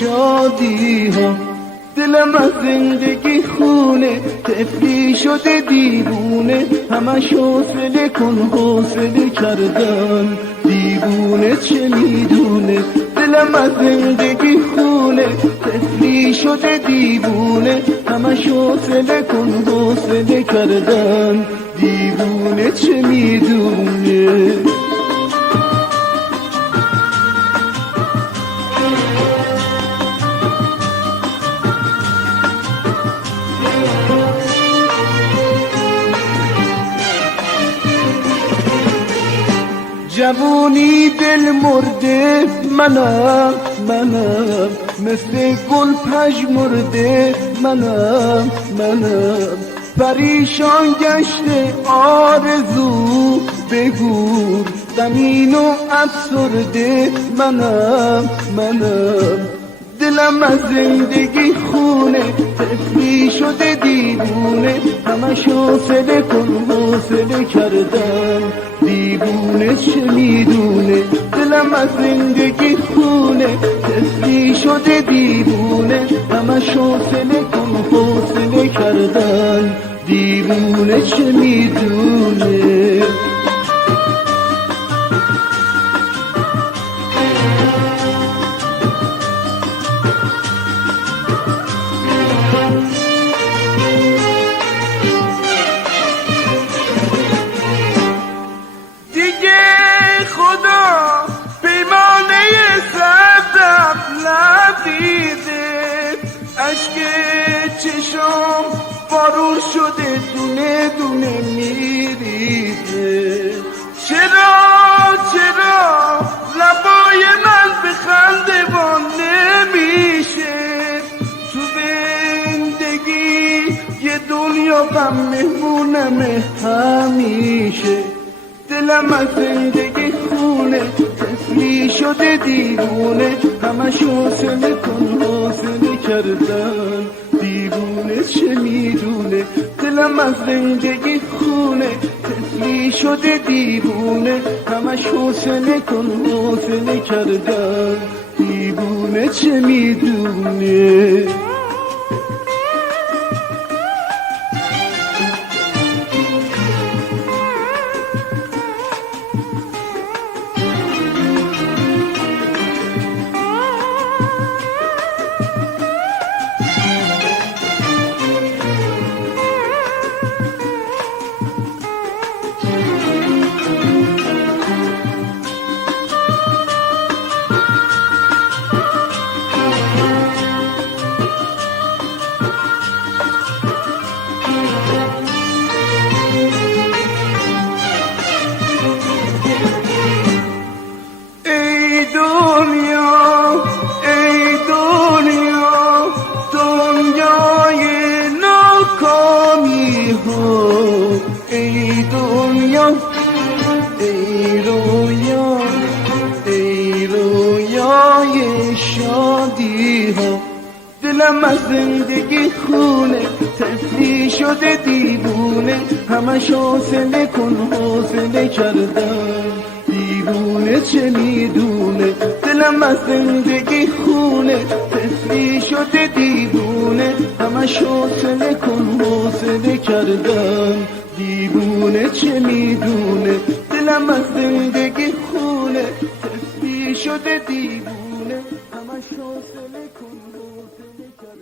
شادی ها دلم از زندگی خونه طفلی شده دیوونه همش حوصله کن حوصله کردن دیوونه چه میدونه دلم از زندگی خونه طفلی شده دیوونه همش حوصله کن حوصله کردن دیوونه چه میدونه جوونی دل مرده منم مثل گل پژمرده منم پریشان گشته آرزو بگور غمین و افسرده منم دلم از زندگی خونه طفلی شده دیوونه همش حوصله کن حوصله کردن دیوونه چه میدونه دلم از زندگی خونه طفلی شده دیوونه همش حوصله کن حوصله کردن دیوونه چه میدونه عشق چشم بارون شده دونه دونه میریزه چرا لبای من به خنده وان نمیشه تو زندگی یه دنیا غم مهمونمه همیشه دلم از زندگی خونه طفلی شده دیوونه همش حوصله کن حوصله کردن دیوونه چه میدونه دلم از زندگی خونه طفلی شده دیوونه همش حوصله کن حوصله کردن دیوونه چه میدونه ای رویای شادی ها دلم از زندگی خونه طفلی شده دیوونه همش حوصله کن حوصله کردن دیوونه چه میدونه دلم از زندگی خونه طفلی شده دیوونه همش حوصله کن حوصله کردن دیوونه چه میدونه دلم از زندگی خونه طفلی شده دیوونه همش حوصله کن حوصله کردن